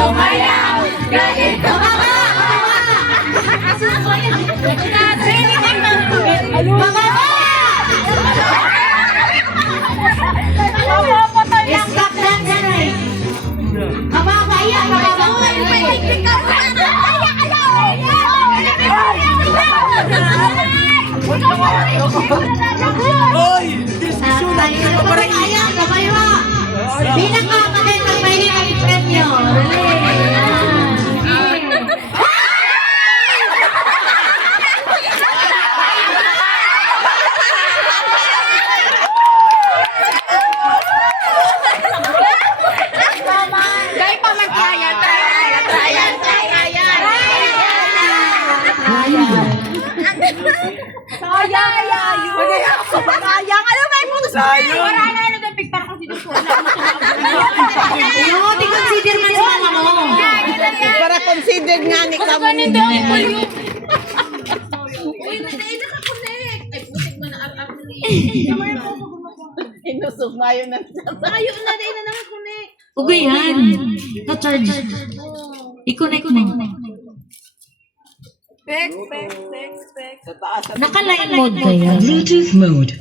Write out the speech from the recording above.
sumayaw. Ganito ka ba? Stop that, Henry. Kababaya, Hoy! Diskusyon na Kaya, kabayo. Pinakapatid ng mahirap premyo. Dahil pa mag-trial. Sayang. Ano ba yung putos? Sayang. Wala na ano doon. Para kung dito ko. Yung consider man sa mama mo. Para considered nga ni Kasi Kamu. ganito ang pulo. Uy, naka-connect. Ay, putik mo na ako Inusog mayo na. Tayo na rin na naka-connect. Ugo yan. Na-charge. I-connect mo. Spec. Sa taas. Naka-line mode kayo. Bluetooth mode.